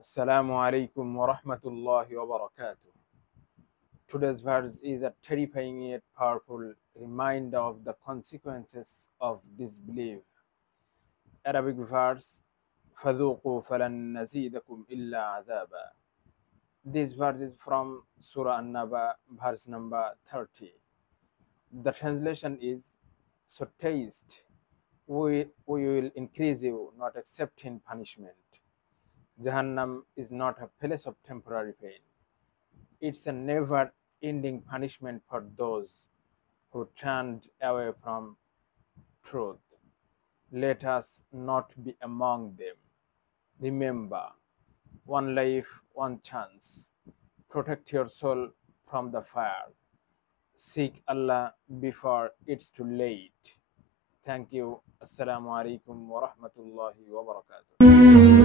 Assalamu alaikum wa rahmatullahi wa barakatuh. Today's verse is a terrifying yet powerful reminder of the consequences of disbelief. Arabic verse فَذُوقُوا فَلَن نَزِيدَكُمْ إِلَّا عَذَابًا. This verse is from Surah An-Naba, verse number 30. The translation is, so taste, we will increase you, not accepting punishment. Jahannam is not a place of temporary pain. It's a never ending punishment for those who turned away from truth. Let us not be among them. Remember, one life, one chance. Protect your soul from the fire. Seek Allah before it's too late. Thank you. Assalamu alaikum wa rahmatullahi wa barakatuh.